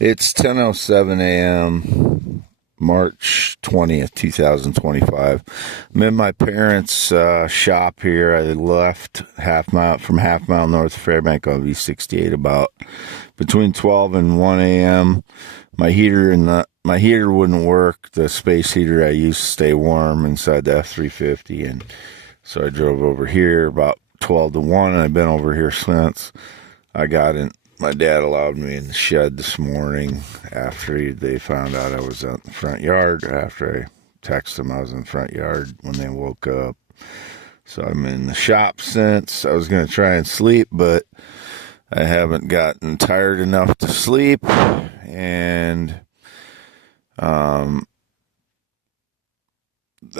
It's 10:07 a.m., March 20th, 2025. I'm in my parents' shop here. I left half mile north of Fairbank on V68 about between 12 and 1 a.m. My heater wouldn't work. The space heater I used to stay warm inside the F-350, and so I drove over here about 12 to 1, and I've been over here since. My dad allowed me in the shed this morning after they found out I was out in the front yard. After I texted them I was in the front yard when they woke up. So I'm in the shop since. I was going to try and sleep, but I haven't gotten tired enough to sleep. And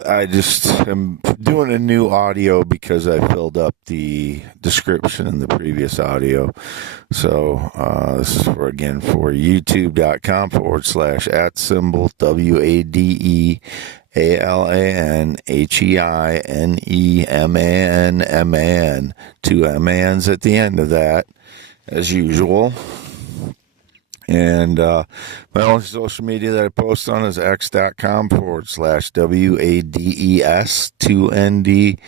I just am doing a new audio because I filled up the description in the previous audio. So this is for youtube.com/@symbol WADELANHEINEMANMAN, 2 MANs at the end of that, as usual. And my only social media that I post on is x.com/WADES2ND.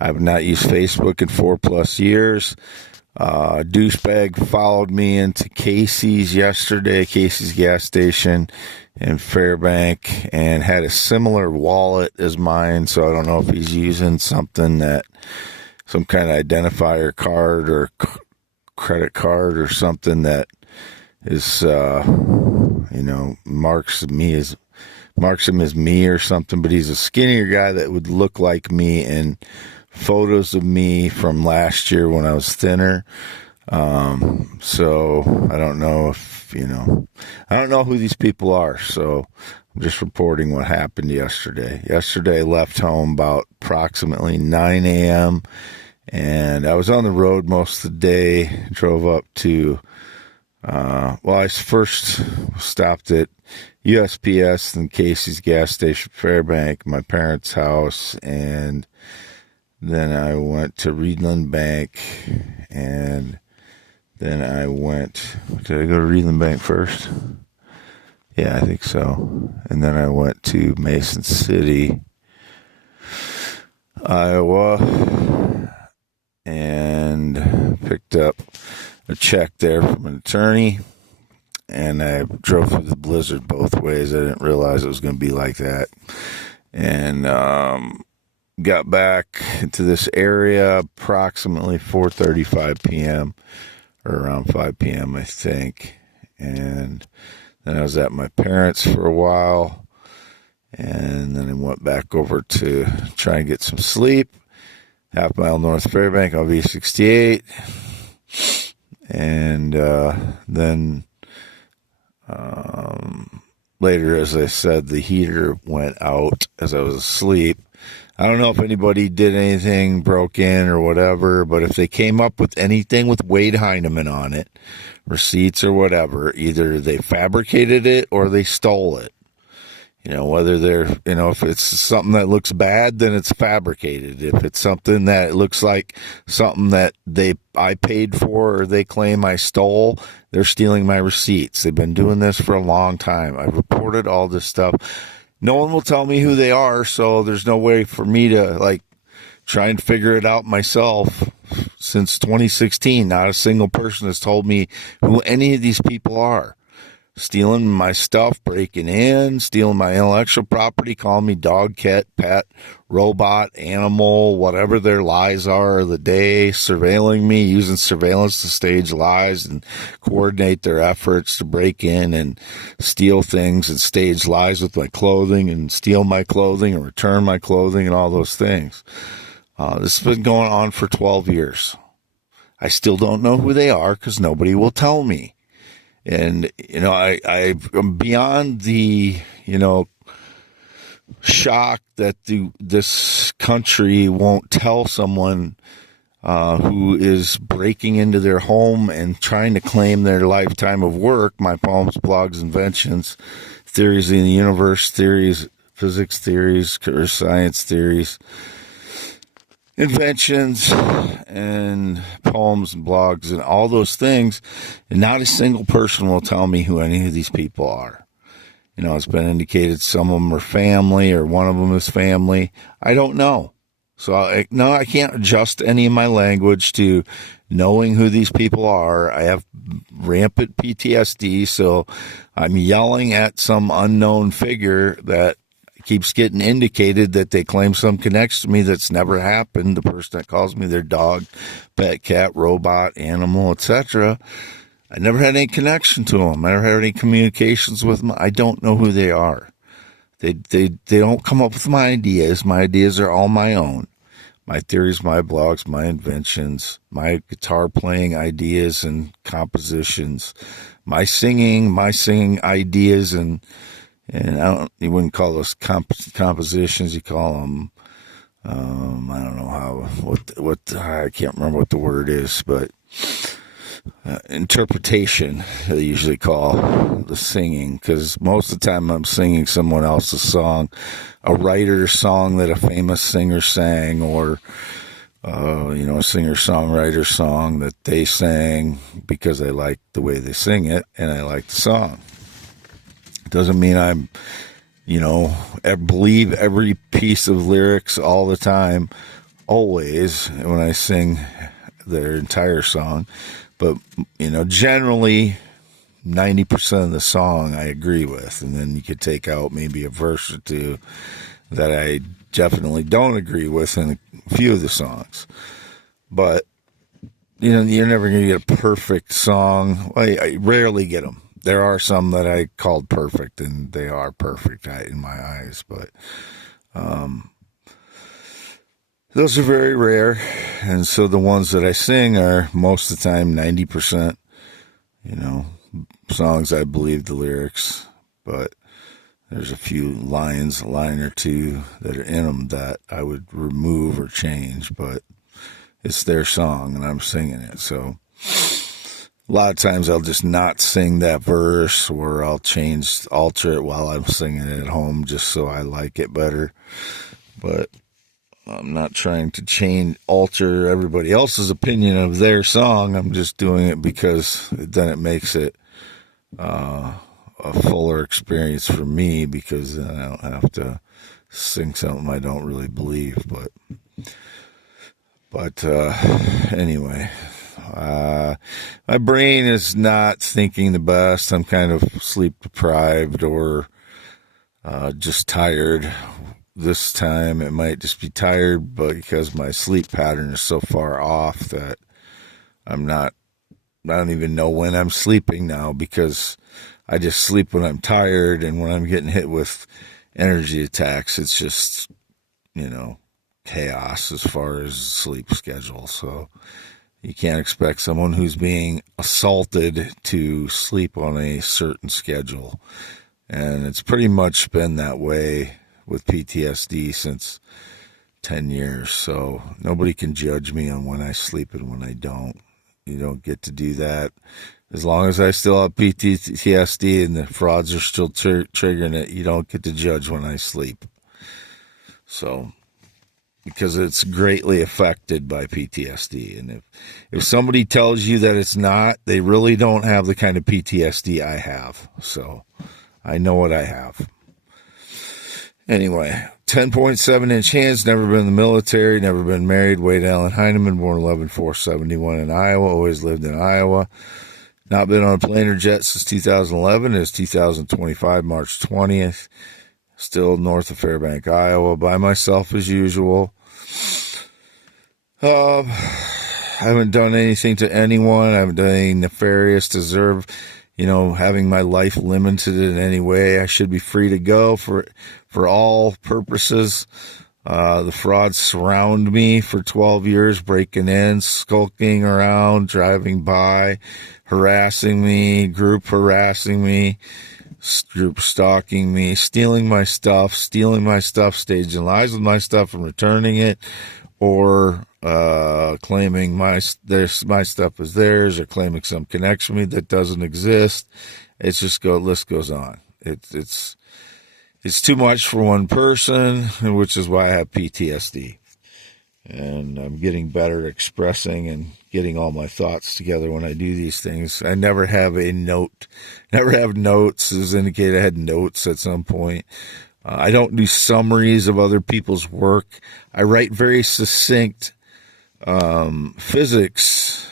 I have not used Facebook in 4+ years. Douchebag followed me into Casey's yesterday, Casey's gas station in Fairbank, and had a similar wallet as mine. So I don't know if he's using some kind of identifier card or credit card or something that is, marks him as me or something, but he's a skinnier guy that would look like me in photos of me from last year when I was thinner. So I don't know I don't know who these people are. So I'm just reporting what happened yesterday. Yesterday I left home about approximately 9 a.m. and I was on the road most of the day, drove up to I first stopped at USPS and Casey's gas station, Fairbank, my parents' house, and then I went to Reedland Bank, and then did I go to Reedland Bank first? Yeah, I think so. And then I went to Mason City, Iowa, and picked up a check there from an attorney, and I drove through the blizzard both ways. I didn't realize it was going to be like that. And got back into this area approximately 4:35 p.m. or around 5 p.m., I think. And then I was at my parents' for a while, and then I went back over to try and get some sleep. Half mile north of Fairbank on V68. And then later, as I said, the heater went out as I was asleep. I don't know if anybody did anything, broke in or whatever, but if they came up with anything with Wade Heineman on it, receipts or whatever, either they fabricated it or they stole it. Whether if it's something that looks bad, then it's fabricated. If it's something that looks like something that I paid for or they claim I stole, they're stealing my receipts. They've been doing this for a long time. I've reported all this stuff. No one will tell me who they are, so there's no way for me to try and figure it out myself. Since 2016, not a single person has told me who any of these people are. Stealing my stuff, breaking in, stealing my intellectual property, calling me dog, cat, pet, robot, animal, whatever their lies are of the day, surveilling me, using surveillance to stage lies and coordinate their efforts to break in and steal things and stage lies with my clothing and steal my clothing and return my clothing and all those things. This has been going on for 12 years. I still don't know who they are because nobody will tell me. And, I'm beyond the, shock that this country won't tell someone who is breaking into their home and trying to claim their lifetime of work, my poems, blogs, inventions, theories in the universe, theories, physics theories, or science theories, inventions and poems and blogs and all those things, and not a single person will tell me who any of these people are. You know, it's been indicated some of them are family or one of them is family. I don't know. So, I can't adjust any of my language to knowing who these people are. I have rampant PTSD, so I'm yelling at some unknown figure that keeps getting indicated that they claim some connection to me that's never happened. The person that calls me their dog, pet, cat, robot, animal, etc. I never had any connection to them. I never had any communications with them. I don't know who they are. They don't come up with my ideas. My ideas are all my own. My theories, my blogs, my inventions, my guitar playing ideas and compositions, my singing ideas and you wouldn't call those compositions. You call them, I don't know what I can't remember what the word is, but interpretation they usually call the singing, because most of the time I'm singing someone else's song, a writer's song that a famous singer sang, or a singer-songwriter song that they sang because I like the way they sing it and I like the song. It doesn't mean I'm, I believe every piece of lyrics all the time, always, when I sing their entire song. But, generally 90% of the song I agree with. And then you could take out maybe a verse or two that I definitely don't agree with in a few of the songs. But, you're never going to get a perfect song. I rarely get them. There are some that I called perfect, and they are perfect in my eyes. But those are very rare, and so the ones that I sing are most of the time 90%, songs I believe the lyrics, but there's a few lines, a line or two that are in them that I would remove or change, but it's their song and I'm singing it. So a lot of times I'll just not sing that verse, or I'll alter it while I'm singing it at home just so I like it better. But I'm not trying to alter everybody else's opinion of their song. I'm just doing it because then it makes it a fuller experience for me, because then I don't have to sing something I don't really believe. But anyway, my brain is not thinking the best. I'm kind of sleep deprived, or just tired. This time it might just be tired, but because my sleep pattern is so far off that I don't even know when I'm sleeping now, because I just sleep when I'm tired, and when I'm getting hit with energy attacks, it's just, chaos as far as sleep schedule. So you can't expect someone who's being assaulted to sleep on a certain schedule. And it's pretty much been that way with PTSD since 10 years. So nobody can judge me on when I sleep and when I don't. You don't get to do that. As long as I still have PTSD and the frauds are still triggering it, you don't get to judge when I sleep. So, because it's greatly affected by PTSD. And if somebody tells you that it's not, they really don't have the kind of PTSD I have. So I know what I have. Anyway, 10.7-inch hands, never been in the military, never been married. Wade Allen Heineman, born 11/4/71 in Iowa, always lived in Iowa. Not been on a plane or jet since 2011. It's 2025, March 20th. Still north of Fairbank, Iowa, by myself as usual. I haven't done anything to anyone. I haven't done anything nefarious to deserve, having my life limited in any way. I should be free to go for all purposes. The frauds surround me for 12 years, breaking in, skulking around, driving by, harassing me, group harassing me, group stalking me, stealing my stuff, staging lies with my stuff and returning it, or claiming my stuff is theirs, or claiming some connection with me that doesn't exist. It's just list goes on. It's too much for one person, which is why I have PTSD. and I'm getting better at expressing and getting all my thoughts together when I do these things. I never have a note, never have notes. As indicated, I had notes at some point. I don't do summaries of other people's work. I write very succinct physics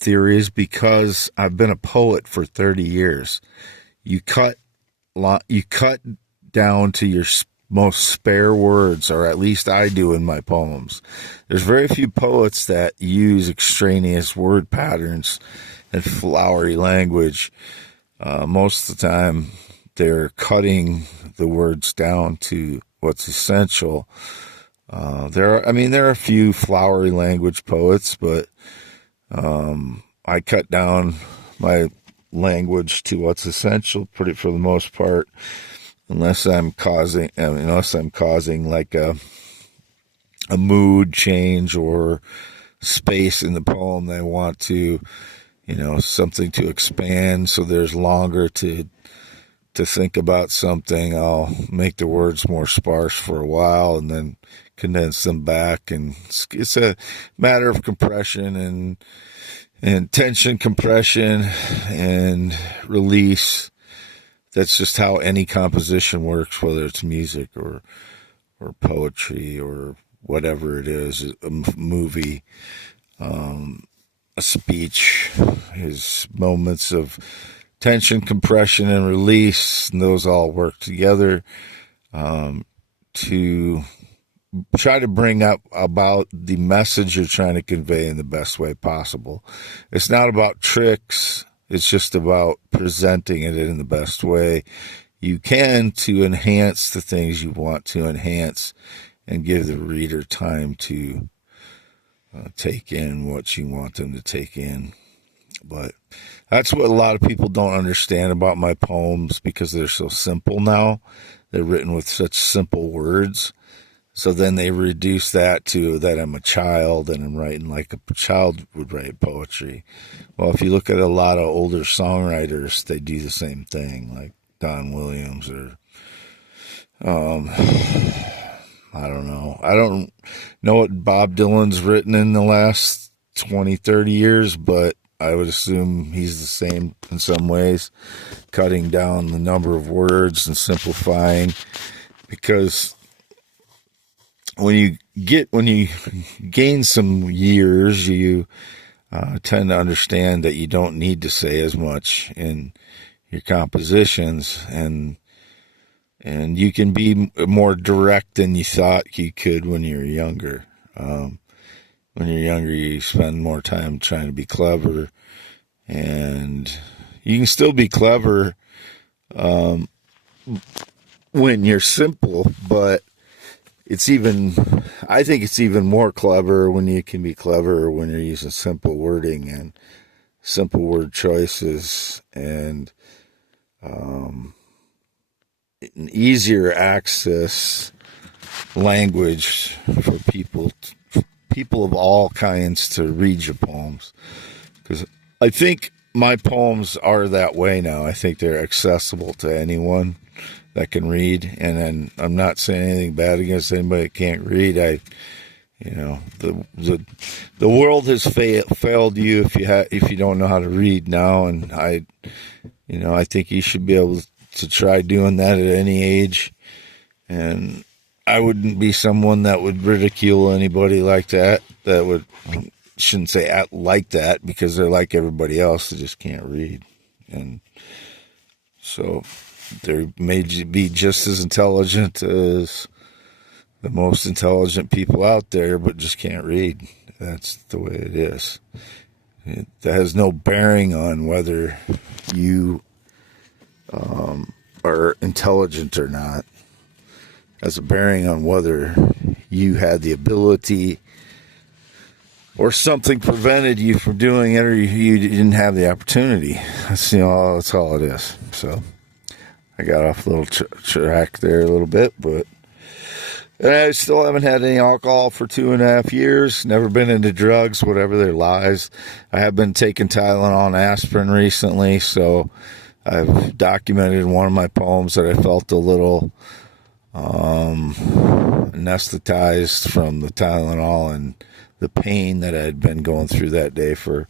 theories because I've been a poet for 30 years. You cut down to your most spare words, or at least I do in my poems. There's very few poets that use extraneous word patterns and flowery language. Most of the time, they're cutting the words down to what's essential. There are a few flowery language poets, but I cut down my language to what's essential for the most part, unless I'm causing like a mood change or space in the poem that I want to, something to expand, so there's longer to think about something. I'll make the words more sparse for a while and then condense them back, and it's a matter of compression and tension, compression and release. That's just how any composition works, whether it's music or poetry or whatever it is, a movie, a speech, is moments of tension, compression, and release, and those all work together to try to bring up about the message you're trying to convey in the best way possible. It's not about tricks. It's just about presenting it in the best way you can to enhance the things you want to enhance and give the reader time to take in what you want them to take in. But that's what a lot of people don't understand about my poems, because they're so simple now. They're written with such simple words. So then they reduce that to that I'm a child and I'm writing like a child would write poetry. Well, if you look at a lot of older songwriters, they do the same thing, like Don Williams or, I don't know. I don't know what Bob Dylan's written in the last 20, 30 years, but I would assume he's the same in some ways, cutting down the number of words and simplifying, because when you gain some years, you tend to understand that you don't need to say as much in your compositions, and you can be more direct than you thought you could when you were younger. When you're younger, you spend more time trying to be clever, and you can still be clever when you're simple, but I think it's even more clever when you can be clever when you're using simple wording and simple word choices and an easier access language for people of all kinds to read your poems. Because I think my poems are that way now. I think they're accessible to anyone that can read, and then I'm not saying anything bad against anybody that can't read. The world has failed you if you don't know how to read now, and I think you should be able to try doing that at any age. And I wouldn't be someone that would ridicule anybody like that. Shouldn't say like that, because they're like everybody else. They just can't read, and so they may be just as intelligent as the most intelligent people out there, but just can't read. That's the way it is. That has no bearing on whether you are intelligent or not. It has a bearing on whether you had the ability or something prevented you from doing it, or you didn't have the opportunity. That's all it is. So I got off a little track there a little bit, but I still haven't had any alcohol for 2.5 years. Never been into drugs, whatever their lies. I have been taking Tylenol and aspirin recently, so I've documented in one of my poems that I felt a little anesthetized from the Tylenol and the pain that I had been going through that day for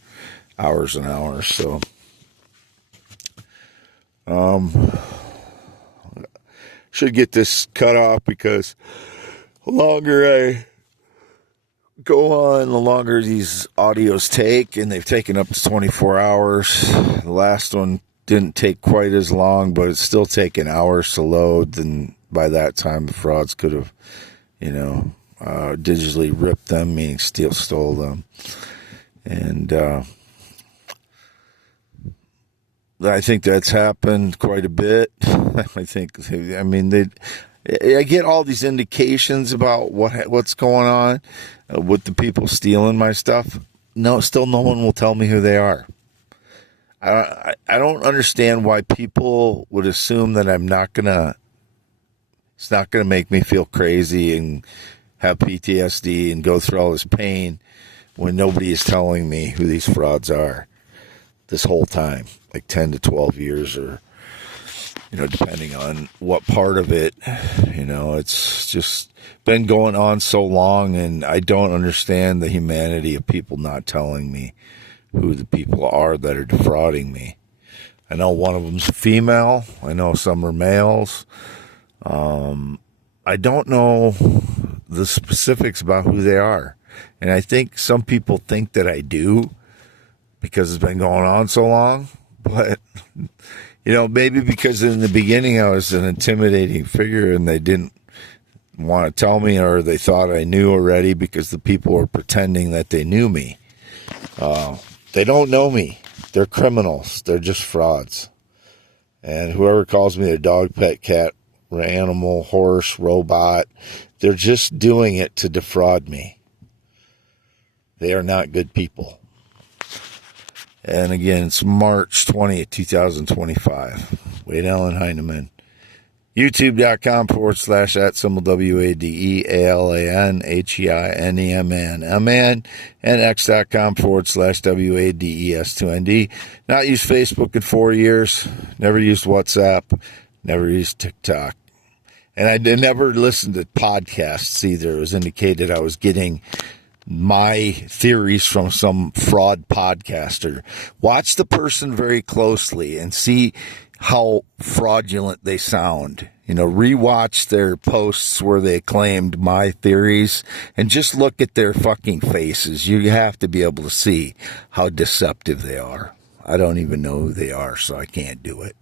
hours and hours. So, should get this cut off because the longer I go on, the longer these audios take, and they've taken up to 24 hours. The last one didn't take quite as long, but it's still taken hours to load, and by that time the frauds could have, digitally ripped them, meaning stole them. And I think that's happened quite a bit. I get all these indications about what's going on with the people stealing my stuff. No, still no one will tell me who they are. I don't understand why people would assume that it's not gonna make me feel crazy and have PTSD and go through all this pain when nobody is telling me who these frauds are this whole time, like 10 to 12 years or, depending on what part of it, it's just been going on so long, and I don't understand the humanity of people not telling me who the people are that are defrauding me. I know one of them's a female. I know some are males. I don't know the specifics about who they are. And I think some people think that I do because it's been going on so long. But, maybe because in the beginning I was an intimidating figure and they didn't want to tell me, or they thought I knew already because the people were pretending that they knew me. They don't know me. They're criminals. They're just frauds. And whoever calls me a dog, pet, cat, animal, horse, robot, they're just doing it to defraud me. They are not good people. And again, it's March 20th, 2025. Wade Allen Heineman. YouTube.com/@WADEALANHEINEMAN and X.com/WADES2ND. Not used Facebook in 4 years. Never used WhatsApp. Never used TikTok. And I never listened to podcasts either. It was indicated I was getting my theories from some fraud podcaster. Watch the person very closely and see how fraudulent they sound. Rewatch their posts where they claimed my theories and just look at their fucking faces. You have to be able to see how deceptive they are. I don't even know who they are, so I can't do it.